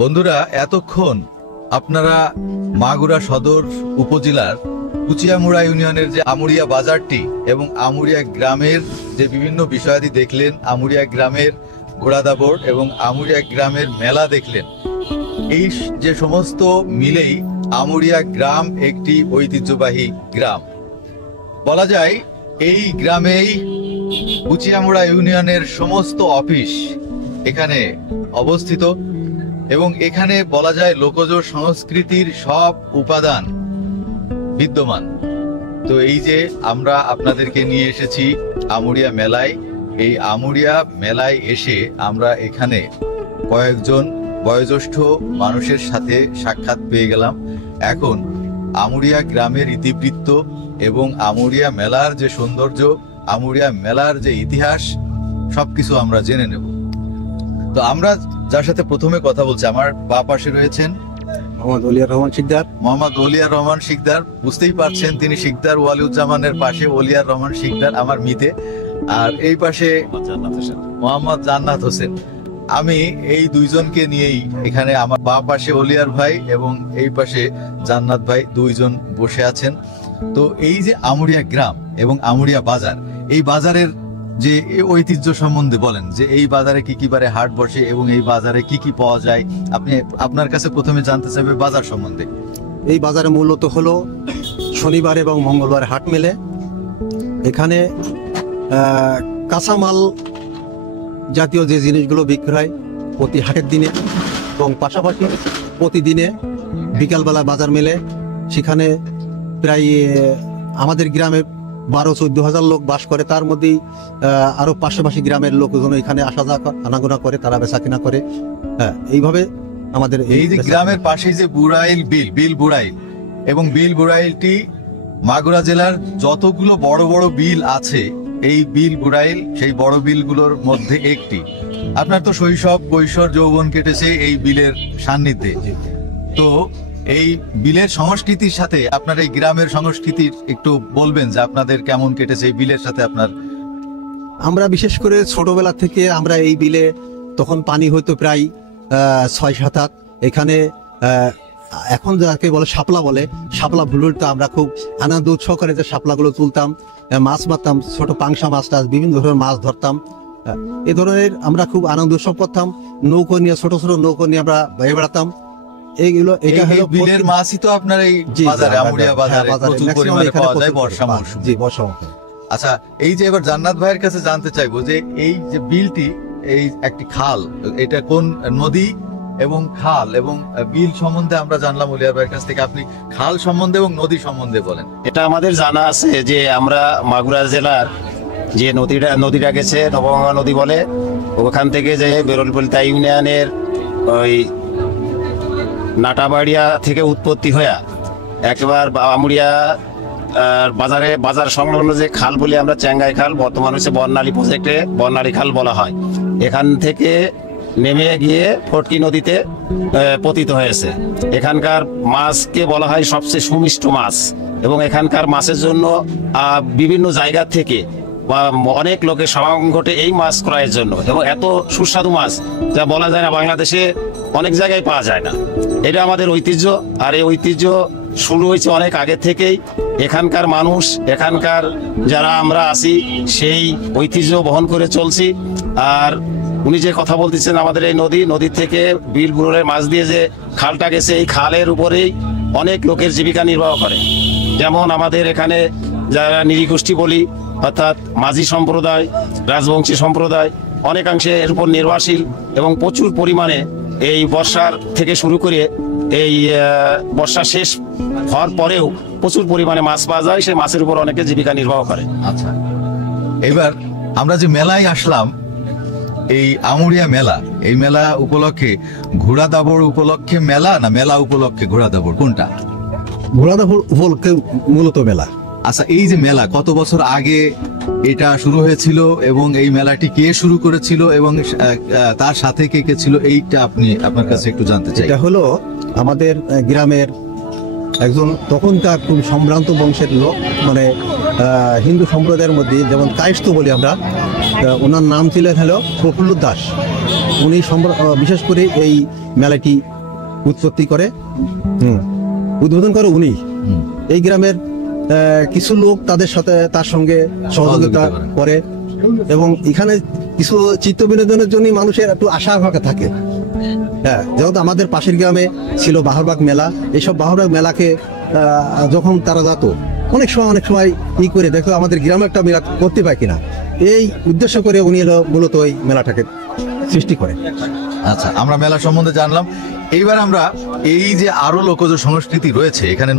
বন্ধুরা, এতক্ষণ আপনারা মাগুরা সদর উপজেলার কুচিয়ামুড়া ইউনিয়নের যে আমুরিয়া বাজারটি এবং আমুরিয়া গ্রামের যে বিভিন্ন বিষয়াদি দেখলেন, আমুরিয়া গ্রামের ঘোড়াদাবড় এবং আমুরিয়া গ্রামের মেলা দেখলেন। এই যে সমস্ত মিলেই আমুরিয়া গ্রাম একটি ঐতিহ্যবাহী গ্রাম বলা যায়। এই গ্রামেই কুচিয়ামুড়া ইউনিয়নের সমস্ত অফিস এখানে অবস্থিত এবং এখানে বলা যায় লোকজ সংস্কৃতির সব উপাদান বিদ্যমান। তো এই যে আমরা আপনাদেরকে নিয়ে এসেছি আমুরিয়া মেলায়, এই আমুরিয়া মেলায় এসে আমরা এখানে কয়েকজন বয়োজ্যেষ্ঠ মানুষের সাথে সাক্ষাৎ পেয়ে গেলাম। এখন আমুরিয়া গ্রামের ইতিবৃত্ত এবং আমুরিয়া মেলার যে সৌন্দর্য, আমুরিয়া মেলার যে ইতিহাস সবকিছু আমরা জেনে নেব। তো আমরা যার সাথে প্রথমে কথা বলছি, আমার বাঁ পাশে রয়েছেন মোহাম্মদ ওলিয়ার রহমান শিকদার। মোহাম্মদ ওলিয়ার রহমান শিকদার, বুঝতেই পারছেন তিনি শিকদার ওয়ালিউজ্জামানের পাশে ওলিয়ার রহমান শিকদার আমার মিতে। আর এই পাশে মোহাম্মদ জান্নাত হোসেন। আমি এই দুইজনকে নিয়েই এখানে, আমার বাঁ পাশে ওলিয়ার ভাই এবং এই পাশে জান্নাত ভাই দুইজন বসে আছেন। তো এই যে আমুরিয়া গ্রাম এবং আমুরিয়া বাজার, এই বাজারের যে ঐতিহ্য সম্বন্ধে বলেন, যে এই বাজারে কি কি বারে হাট বসে এবং এই বাজারে কি কি পাওয়া যায়। আপনি আপনার কাছে প্রথমে জানতে চাইবে বাজার সম্বন্ধে। এই বাজারে মূলত হলো শনিবার এবং মঙ্গলবার হাট মেলে। এখানে কাঁচামাল জাতীয় যে জিনিসগুলো বিক্রি হয় প্রতি হাটের দিনে, এবং পাশাপাশি প্রতিদিনে বিকালবেলা বাজার মেলে। সেখানে প্রায় আমাদের গ্রামে 12-14 হাজার লোক বাস করে, তার মধ্যেই আরো পাশাপাশি গ্রামের লোকজন এখানে আসা যাওয়া আনাগোনা করে, তারা বেচা কিনা করে। হ্যাঁ, এইভাবে আমাদের এই যে গ্রামের পাশে যে বুড়াইল বিল বুড়াইল, এবং বিল বুড়াইলটি মাগুরা জেলার যতগুলো বড় বড় বিল আছে, এই বিল বুড়াইল সেই বড় বিলগুলোর মধ্যে একটি। আপনার তো শৈশব কৈশোর যৌবন কেটেছে এই বিলের সান্নিধ্যে। তো এই বিলের সংস্কৃতির সাথে আপনার এই গ্রামের সংস্কৃতির একটু বলবেন যে আপনাদের কেমন কেটেছে এই বিলের সাথে আপনার? আমরা বিশেষ করে ছোটবেলা থেকে আমরা এই বিলে, তখন পানি হয়তো প্রায় 6-7 হাত। এখানে এখন যাকে বলে শাপলা বলে, শাপলা ভুলুলটা আমরা খুব আনন্দ উৎসব করে যে শাপলাগুলো তুলতাম, মাছ মারতাম, ছোট পাংশা মাছ টাছ বিভিন্ন ধরনের মাছ ধরতাম। এ ধরনের আমরা খুব আনন্দ উৎসব করতাম। নৌকো নিয়ে, ছোট ছোট নৌকো নিয়ে আমরা বাইরে বেড়াতাম। এইগুলো এটা হলো বিলের মাছই তো আপনার এই বাজারে, আমুরিয়া বাজারে প্রচুর পরিমাণে পাওয়া যায় বর্ষা মৌসুমে। জি, বর্ষা মৌসুমে। আচ্ছা, এই যে এবার জান্নাত ভাইয়ের কাছে জানতে চাইবো যে এই যে বিলটি, এই একটি খাল, এটা কোন নদী এবং খাল এবং বিল সম্বন্ধে আমরা জানলাম ওলিয়ার ভাইয়ের কাছ থেকে। আপনি খাল সম্বন্ধে এবং নদী সম্বন্ধে বলেন। এটা আমাদের জানা আছে যে আমরা মাগুরা জেলার যে নদীটা গেছে নবগঙ্গা নদী বলে, ওখান থেকে যে বেরলপলিতা ইউনিয়নের ওই নাটাবাড়িয়া থেকে উৎপত্তি হয়ে একবার আমুরিয়া বাজার সংলগ্ন যে খাল বলি আমরা, চ্যাঙ্গাই খাল, বর্তমান হচ্ছে বর্ণালী প্রজেক্টে বর্ণালী খাল বলা হয়, এখান থেকে নেমে গিয়ে ফটকি নদীতে পতিত হয়েছে। এখানকার মাছকে বলা হয় সবচেয়ে সুমিষ্ট মাছ, এবং এখানকার মাছের জন্য বিভিন্ন জায়গা থেকে অনেক লোকের সমাগম ঘটে এই মাছ ক্রয়ের জন্য, এবং এত সুস্বাদু মাছ যা বলা যায় না, বাংলাদেশে অনেক জায়গায় পাওয়া যায় না। এটা আমাদের ঐতিহ্য, আর এই ঐতিহ্য শুরু হয়েছে অনেক আগে থেকেই। এখানকার মানুষ, এখানকার যারা আমরা আছি, সেই ঐতিহ্য বহন করে চলছি। আর উনি যে কথা বলতেছেন আমাদের এই নদীর থেকে বিল বুড়োলের মাছ দিয়ে যে খালটা গেছে, এই খালের উপরেই অনেক লোকের জীবিকা নির্বাহ করে। যেমন আমাদের এখানে যারা নৃগোষ্ঠী বলি, অর্থাৎ মাঝি সম্প্রদায়, রাজবংশী সম্প্রদায় অনেকাংশে এর উপর নির্ভরশীল এবং প্রচুর পরিমাণে এই বর্ষার থেকে শুরু করে এই বর্ষা শেষ হওয়ার পরেও প্রচুর পরিমাণে মাছ পাওয়া যায়, সেই মাছের উপর অনেকে জীবিকা নির্বাহ করে। আচ্ছা, এবার আমরা যে মেলায় আসলাম, এই আমুরিয়া মেলা, এই মেলা উপলক্ষে ঘোড়া দাবড় উপলক্ষে মেলা না মেলা উপলক্ষে ঘোড়া দাবড়, কোনটা? ঘোড়া দাবড় উপলক্ষে মূলত মেলা। আচ্ছা, এই যে মেলা কত বছর আগে এটা শুরু হয়েছিল এবং এই মেলাটি কে শুরু করেছিল এবং তার সাথে কে কে ছিল, এইটা আপনার কাছে একটু জানতে চাই। এটা হলো আমাদের গ্রামের একজন তখনকার খুব সম্ভ্রান্ত বংশের লোক, মানে হিন্দু সম্প্রদায়ের মধ্যে যেমন কায়স্থ বলি আমরা, ওনার নাম ছিলেন হলো প্রফুল্ল দাস। উনি বিশেষ করে এই মেলাটি উৎপত্তি করে, উদ্বোধন করে উনি। এই গ্রামের কিছু লোক তার সঙ্গে সহযোগিতা করে এবং এখানে কিছু চিত্ত বিনোদনের জন্য মানুষের একটু আশা আকাঙ্ক্ষা থাকে। হ্যাঁ, যেহেতু আমাদের পাশের গ্রামে ছিল বাহারবাগ মেলা, এইসব বাহারবাগ মেলাকে যখন তারা যেত অনেক সময় ই করে দেখো আমাদের গ্রামে একটা মেলা করতে পায় কিনা, এই উদ্দেশ্য করে উনি হলো মূলত ওই মেলাটাকে সৃষ্টি করে। আচ্ছা, আমরা মেলা সম্বন্ধে জানলাম। এইবার আমরা এই যে আরো লোকজ সংস্কৃতি রয়েছে, এখানে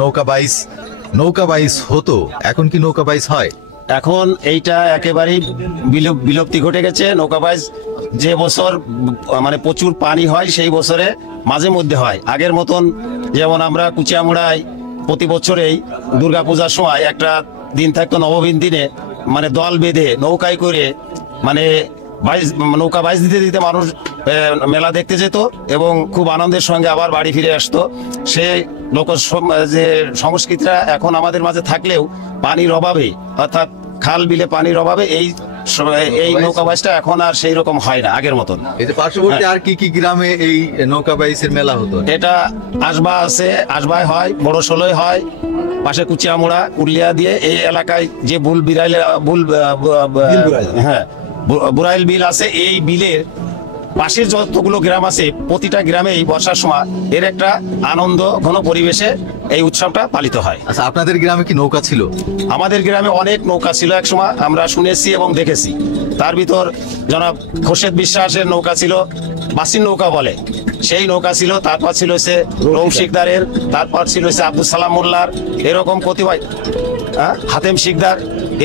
নৌকা বাইস হতো, এখন কি নৌকা বাইস হয়? এখন এইটা একেবারেই বিলুপ্তি ঘটে গেছে। নৌকা বাইচ যে বছর মানে প্রচুর পানি হয় সেই বছরে মাঝে মধ্যে হয়। আগের মতন যেমন আমরা কুচিয়ামুড়ায় প্রতি বছরেই দুর্গাপূজার সময় একটা দিন থাকতো, নবমীর দিনে মানে দল বেঁধে নৌকায় করে মানে নৌকা বাইচ দিতে মানুষ মেলা দেখতে যেত এবং খুব আনন্দের সঙ্গে আবার বাড়ি ফিরে আসতো। সে যে সংস্কৃতিটা এখন আমাদের মাঝে থাকলেও পানির অভাবে, অর্থাৎ খাল বিলে পানির অভাবে এই নৌকা বাইচটা এখন আর সেই রকম হয় না আগের মতন। এই যে পার্শ্ববর্তী আর কি কি গ্রামে এই নৌকা বাইচের মেলা হতো? এটা আসবা আছে, আসবায় হয়, বড় ষোলোয় হয়, পাশে কুচিয়ামুড়া কুরলিয়া দিয়ে এই এলাকায় যে হ্যাঁ বুড়াইল বিল আছে, এই বিলের পাশের যতগুলো গ্রাম আছে প্রতিটা গ্রামে এই বর্ষার সময় এর একটা আনন্দ ঘন পরিবেশে এই উৎসবটা পালিত হয়। আচ্ছা, আপনাদের গ্রামে কি নৌকা ছিল? আমাদের গ্রামে অনেক নৌকা ছিল এক সময়, আমরা শুনেছি এবং দেখেছি। তার ভিতর জনাব খোরশেদ বিশ্বাসের নৌকা ছিল, বাসির নৌকা বলে, সেই নৌকা ছিল। তারপর ছিল হচ্ছে রৌফ শিকদারের, তারপর ছিল হচ্ছে আব্দুল সালাম মোল্লার, এরকম কতিপয় হাতেম শিকদার,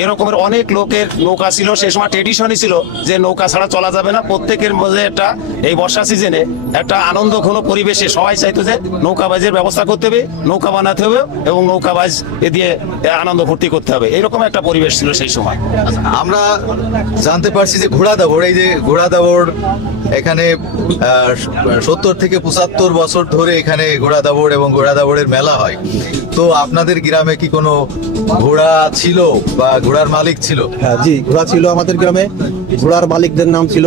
এরকমের অনেক লোকের নৌকা ছিল। সেই সময় ট্রেডিশনই ছিল যে নৌকা ছাড়া চলা যাবে না। প্রত্যেকের মধ্যে একটা এই বর্ষা সিজনে একটা আনন্দ ঘন পরিবেশে সবাই চাইতো যে নৌকা বাইজের ব্যবস্থা করতে হবে, নৌকা বানাতে হবে এবং নৌকা বাইজ এ দিয়ে আনন্দ ভর্তি করতে হবে, এরকম একটা পরিবেশ ছিল সেই সময়। আমরা জানতে পারছি যে ঘোড়া দাবড়, এই যে ঘোড়া দাবড় এখানে 70 থেকে 75 বছর ধরে এখানে ঘোড়া দাবড় এবং ঘোড়া দাবড়ের মেলা হয়। তো আপনাদের গ্রামে কি কোনো ঘোড়া ছিল বা ঘোড়ার মালিক ছিল? হ্যাঁ জি, ঘোড়া ছিল আমাদের গ্রামে। ঘোড়ার মালিকদের নাম ছিল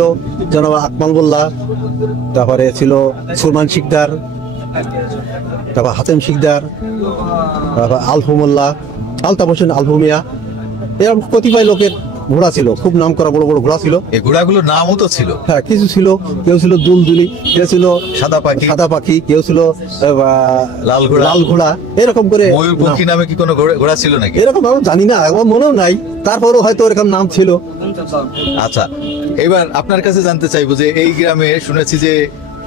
জনাব আকমাল মোল্লা, তারপরে ছিল সুরমান শিকদার, তারপর হাতেম শিকদার, তারপর আলফু মোল্লা, আলতাফ হোসেন আলফু মিয়া, এরকম কতিপয় লোকের ঘোড়া ছিল, খুব নাম করা বড় বড় ঘোড়া ছিল। এই ঘোড়াগুলোর নামও তো ছিল? হ্যাঁ, কিছু ছিল, কেউ ছিল দুলদুলি, কেউ ছিল সাদা পাখি, কেউ ছিল লাল ঘোড়া, এরকম করে। ময়ূর পক্ষী নামে কি কোনো ঘোড়া ছিল নাকি? এরকম আমি জানি না, আমার মনেও নাই, তারপরও হয়তো এরকম নাম ছিল। আচ্ছা, এবার আপনার কাছে জানতে চাইবো যে এই গ্রামে শুনেছি যে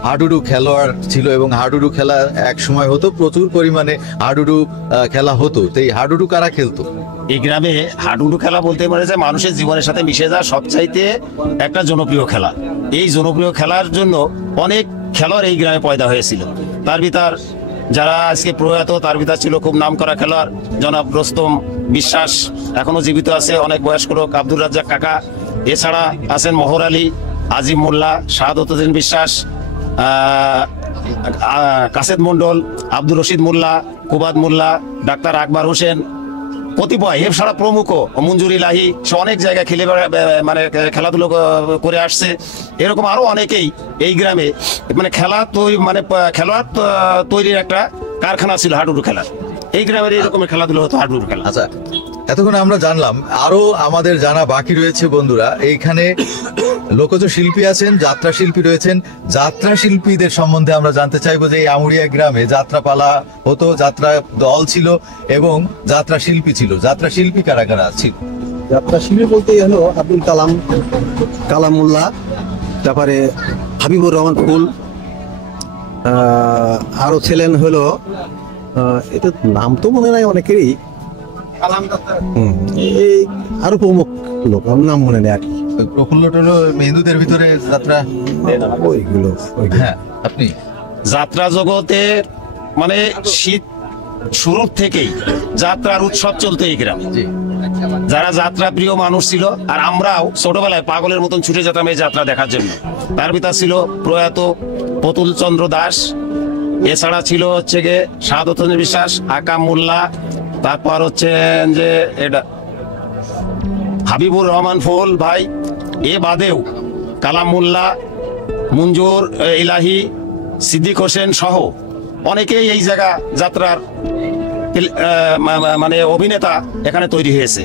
হাডুডু খেলোয়াড় ছিল এবং হাডুডু খেলা এক সময় হতো, প্রচুর পরিমাণে হাডুডু খেলা হতো। তো এই হাডুডু কারা খেলতো? এই গ্রামে হাডুডু খেলা বলতে পারে যে মানুষের জীবনের সাথে মিশে যাওয়া সবচাইতে একটা জনপ্রিয় খেলা। এই জনপ্রিয় খেলার জন্য অনেক খেলোয়াড় এই গ্রামে পয়দা হয়েছিল। তার ভিতর যারা আজকে প্রয়াত, তার ভিতর ছিল খুব নাম করা খেলোয়াড় জনাব রোস্তম বিশ্বাস, এখনো জীবিত আছে, অনেক বয়স্ক লোক, আব্দুর রাজ্জাক কাকা। এছাড়া আছেন মোহর আলী, আজিম মোল্লা, শাহাদত হোসেন বিশ্বাস, কাসেদ মন্ডল, আব্দুর রশিদ মোল্লা, কুবাদ মোল্লা, ডাক্তার আকবর হোসেন, কতিপয় এছাড়া প্রমুখ মঞ্জুরি লাহি, সে অনেক জায়গায় মানে খেলাধুলো করে আসছে। এরকম আরো অনেকেই এই গ্রামে মানে খেলোয়াড় তৈরির একটা কারখানা ছিল হাডুডু খেলার। এই গ্রামের এরকম খেলাধুলো হতো, হাডুডু খেলা। আচ্ছা, এতক্ষণ আমরা জানলাম, আরো আমাদের জানা বাকি রয়েছে বন্ধুরা। এইখানে লোকজ শিল্পী আছেন, যাত্রা শিল্পী রয়েছেন। যাত্রা শিল্পীদের সম্বন্ধে আমরা জানতে চাইবো যে এই আমুরিয়া গ্রামে যাত্রাপালা হতো, যাত্রা দল ছিল এবং যাত্রা শিল্পী ছিল। যাত্রা শিল্পী কারা কারা ছিল? যাত্রা শিল্পী বলতে হলো আব্দুল কালাম, কালামুল্লাহ, তারপরে হাবিবুর রহমান ফুল, আরো ছিলেন হলো এটা নাম তো মনে নাই অনেকেরই, এই আরো প্রমুখ লোক, আমার নাম মনে নেই আর কি। প্রফুল্ল টুল্ল হিন্দুদের ভিতরে যাত্রা, ওইগুলো হ্যাঁ। আপনি যাত্রা জগতে মানে শীত শুরুর থেকেই যাত্রার উৎসব চলতো এই গ্রামে। জি, যারা যাত্রা প্রিয় মানুষ ছিল, আর আমরাও ছোটবেলায় পাগলের মতন ছুটে যেতাম এই যাত্রা দেখার জন্য। তার ভিতর ছিল প্রয়াত পতুল চন্দ্র দাস, এছাড়া ছিল হচ্ছে গিয়ে সাদত বিশ্বাস, আকাম মোল্লা, তারপর হচ্ছে যে এটা হাবিবুর রহমান ফুল ভাই, এ বাদেও কালাম মোল্লা, মঞ্জুর ইলাহি, সিদ্দিক হোসেন সহ অনেকেই এই জায়গা যাত্রার মানে অভিনেতা এখানে তৈরি হয়েছে,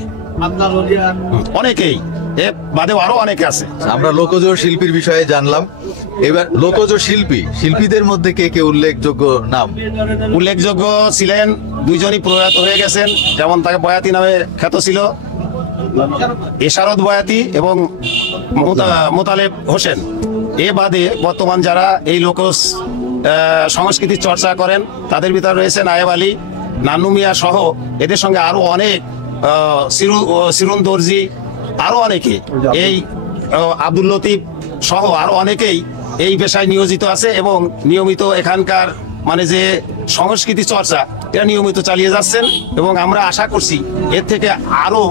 অনেকেই। এ বাদেও আরো অনেকে আছে। আমরা লোকজ শিল্পীর বিষয়ে জানলাম। এবার লোকজ শিল্পীদের মধ্যে কে কে উল্লেখযোগ্য নাম? উল্লেখযোগ্য ছিলেন দুইজনই প্রয়াত হয়ে গেছেন, যেমন তাকে বয়াতি নামে খ্যাত ছিল এশারত বয়াতি এবং মোতালেব হোসেন। এ বাদে বর্তমান যারা এই লোক সংস্কৃতির চর্চা করেন তাদের ভিতরে রয়েছে নায়েব আলী, নানু মিয়া সহ এদের সঙ্গে আরো অনেক, সিরুন দর্জি, আরো অনেকে, এই আব্দুল লতিফ সহ আরো অনেকেই এই পেশায় নিয়োজিত আছে এবং নিয়মিত এখানকার মানে যে সংস্কৃতি চর্চা এটা নিয়মিত চালিয়ে যাচ্ছেন এবং আমরা আশা করছি এর থেকে আরো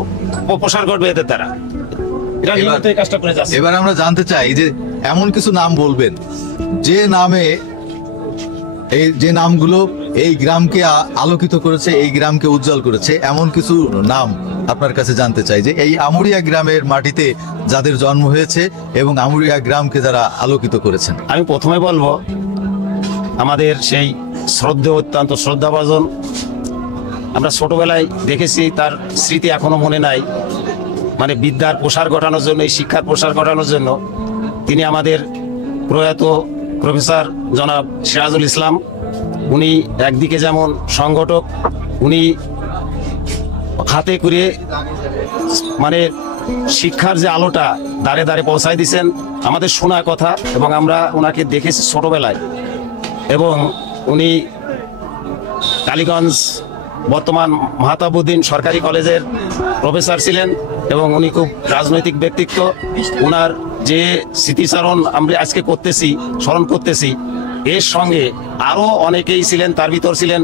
প্রসার ঘটবে এদের দ্বারা। এটা নিয়মিত এই কাজটা করে যাচ্ছে। এবার আমরা জানতে চাই যে এমন কিছু নাম বলবেন যে নামে যে নামগুলো এই গ্রামকে আলোকিত করেছে, এই গ্রামকে উজ্জ্বল করেছে, এমন কিছু নাম আপনার কাছে জানতে চাই যে এই আমুরিয়া গ্রামের মাটিতে যাদের জন্ম হয়েছে এবং আমুরিয়া গ্রামকে যারা আলোকিত করেছেন। আমি প্রথমে বলবো আমাদের সেই অত্যন্ত শ্রদ্ধাভাজন, আমরা ছোটবেলায় দেখেছি, তার স্মৃতি এখনো মনে নাই, মানে বিদ্যার প্রসার ঘটানোর জন্য, এই শিক্ষার প্রসার ঘটানোর জন্য তিনি আমাদের প্রয়াত প্রফেসর জনাব সিরাজুল ইসলাম। উনি একদিকে যেমন সংগঠক, উনি হাতে করে মানে শিক্ষার যে আলোটা দাঁড়ে দাঁড়ে পৌঁছায় দিয়েছেন, আমাদের শোনা কথা, এবং আমরা ওনাকে দেখেছি ছোটবেলায়। এবং উনি কালীগঞ্জ বর্তমান মাহতাবুদ্দিন সরকারি কলেজের প্রফেসর ছিলেন এবং উনি খুব রাজনৈতিক ব্যক্তিত্ব। ওনার যে স্মৃতিচারণ আমরা আজকে স্মরণ করতেছি, এর সঙ্গে আরও অনেকেই ছিলেন। তার ভিতর ছিলেন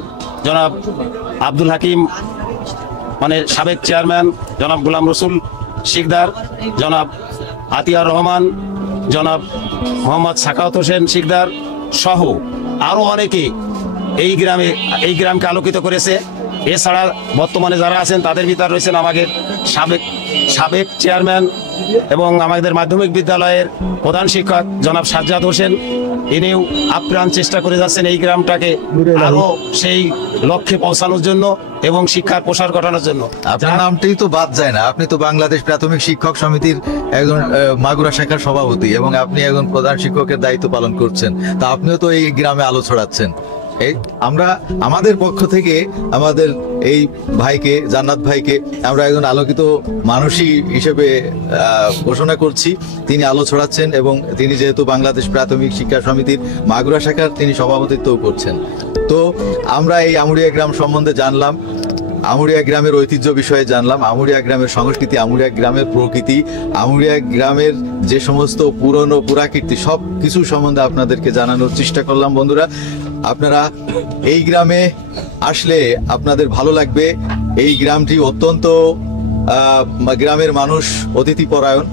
জনাব আব্দুল হাকিম, মানে সাবেক চেয়ারম্যান, জনাব গোলাম রসুল শিকদার, জনাব আতিয়ার রহমান, জনাব মোহাম্মদ সাখাওয়াত হোসেন শিকদার সহ আরও অনেকে এই গ্রামকে আলোকিত করেছে। এছাড়া বর্তমানে যারা আছেন তাদের ভিতর রয়েছেন আমাদের সাবেক চেয়ারম্যান এবং আমাদের মাধ্যমিক বিদ্যালয়ের প্রধান শিক্ষক জনাব সাজ্জাদ হোসেন। ইনিও আপ্রাণ চেষ্টা করে যাচ্ছেন এই গ্রামটাকে আরো সেই লক্ষ্যে পৌঁছানোর জন্য এবং শিক্ষার প্রসার ঘটানোর জন্য। আপনার নামটাই তো বাদ যায় না, আপনি তো বাংলাদেশ প্রাথমিক শিক্ষক সমিতির একজন মাগুরা শাখার সভাপতি এবং আপনি একজন প্রধান শিক্ষকের দায়িত্ব পালন করছেন, তা আপনিও তো এই গ্রামে আলো ছড়াচ্ছেন। আমরা আমাদের পক্ষ থেকে আমাদের এই ভাইকে, জান্নাত ভাইকে, আমরা একজন আলোকিত মানসী হিসেবে ঘোষণা করছি। তিনি আলো ছড়াচ্ছেন এবং তিনি যেহেতু বাংলাদেশ প্রাথমিক শিক্ষা সমিতির মাগুরা শাখার তিনি সভাপতিত্ব করছেন। তো আমরা এই আমুরিয়া গ্রাম সম্বন্ধে জানলাম, আমুরিয়া গ্রামের ঐতিহ্য বিষয়ে জানলাম, আমুরিয়া গ্রামের সংস্কৃতি, আমুরিয়া গ্রামের প্রকৃতি, আমুরিয়া গ্রামের যে সমস্ত পুরনো পুরাকীর্তি সব কিছু সম্বন্ধে আপনাদেরকে জানানোর চেষ্টা করলাম। বন্ধুরা, আপনারা এই গ্রামে আসলে আপনাদের ভালো লাগবে। এই গ্রামটি অত্যন্ত গ্রামের মানুষ অতিথিপরায়ণ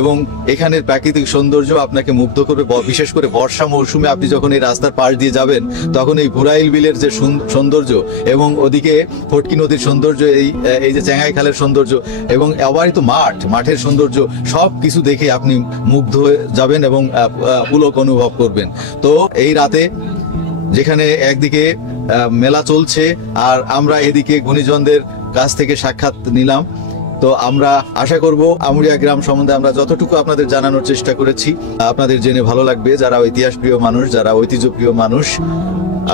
এবং এখানের প্রাকৃতিক সৌন্দর্য আপনাকে মুগ্ধ করবে। বিশেষ করে বর্ষা মৌসুমে আপনি যখন এই রাস্তার পাশ দিয়ে যাবেন তখন এই বুড়াইল বিলের যে সৌন্দর্য এবং ওদিকে ফটকি নদীর সৌন্দর্য, এই যে চেঙ্গাই খালের সৌন্দর্য এবং অবারিত মাঠের সৌন্দর্য সব কিছু দেখে আপনি মুগ্ধ হয়ে যাবেন এবং পুলক অনুভব করবেন। তো এই রাতে যেখানে একদিকে মেলা চলছে আর আমরা এদিকে গুণীজনদের কাছ থেকে সাক্ষাৎ নিলাম। তো আমরা আশা করব আমুরিয়া গ্রাম সম্বন্ধে আমরা যতটুকু আপনাদের জানানোর চেষ্টা করেছি আপনাদের জেনে ভালো লাগবে। যারা ইতিহাস প্রিয় মানুষ, যারা ঐতিহ্য প্রিয় মানুষ,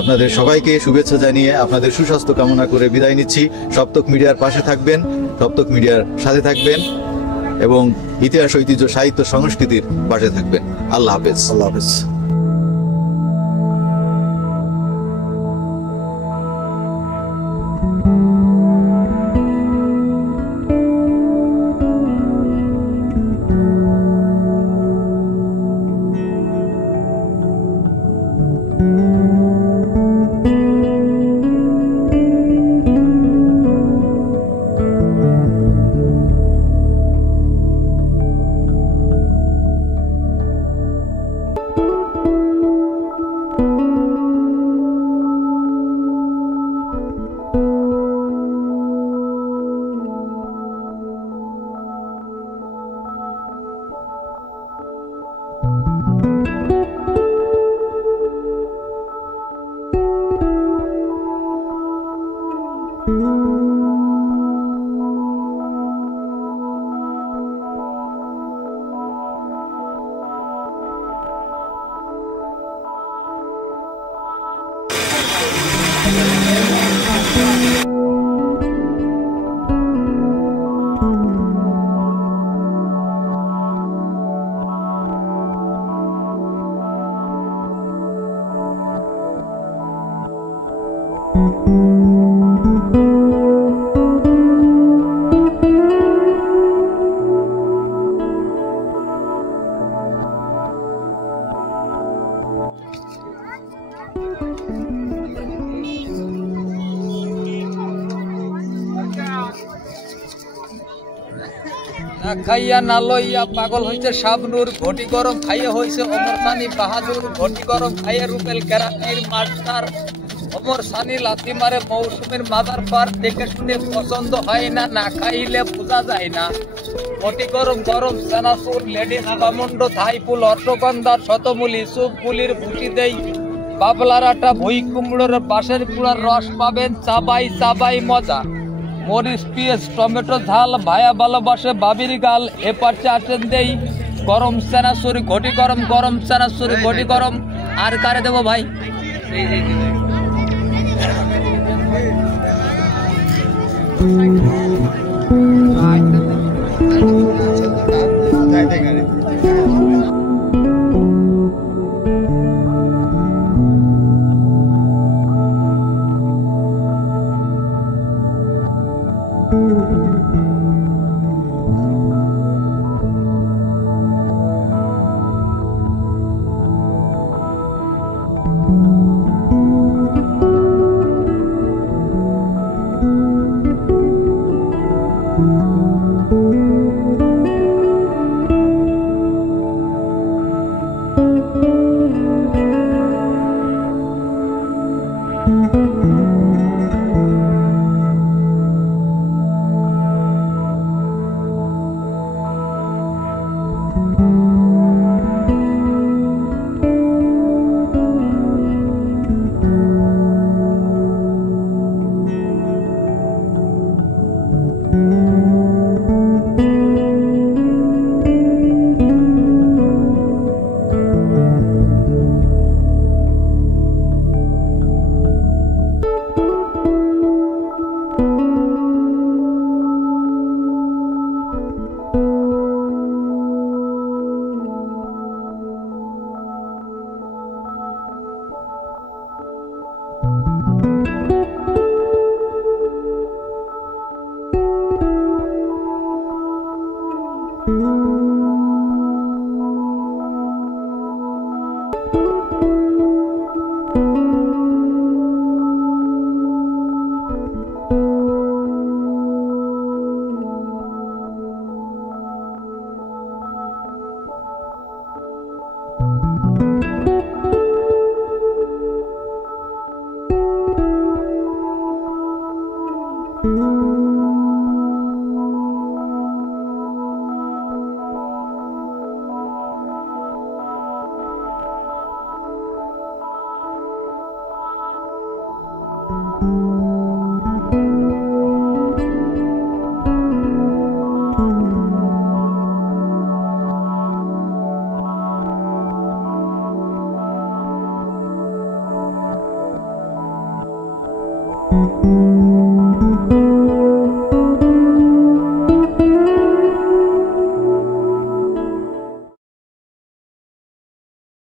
আপনাদের সবাইকে শুভেচ্ছা জানিয়ে আপনাদের সুস্বাস্থ্য কামনা করে বিদায় নিচ্ছি। সপ্তক মিডিয়ার পাশে থাকবেন, সপ্তক মিডিয়ার সাথে থাকবেন এবং ইতিহাস, ঐতিহ্য, সাহিত্য, সংস্কৃতির পাশে থাকবেন। আল্লাহ হাফেজ। আল্লাহ হাফেজ। খাইয়া না লইয়া পাগল হইছে শাবনুর, ঘটি গরম খাইয়া হইছে অমর সানি বাহাদুর, ঘটি গরম খাইয়া রুবেল কেরাতির মাস্টার, অমর সানি লাথি মারে মৌসুমের মাদার পার, দেখে শুনে পছন্দ হয় না, না খাইলে বোঝা যায় না। ঘটি গরম গরম সেনাসুর, লেডিস বামুন্ড, থাইপুল, অর্থগন্ধার, শতমূলি, সুপ পুলির ভুটি দেই, বাবলার আটা, ভুই কুমড়োর, বাঁশের কুড়ার রস পাবেন চাবাই চাবাই মজা। মরিচ, পেঁয়াজ, টমেটো ঝাল, ভায়া ভালোবাসে বাবির গাল, এ পাশে আসেন দেই গরম সেনাসুরি, ঘটি গরম গরম সেনাসুরি, ঘটি গরম। আর কারে দেবো ভাই? ধন্যবাদ।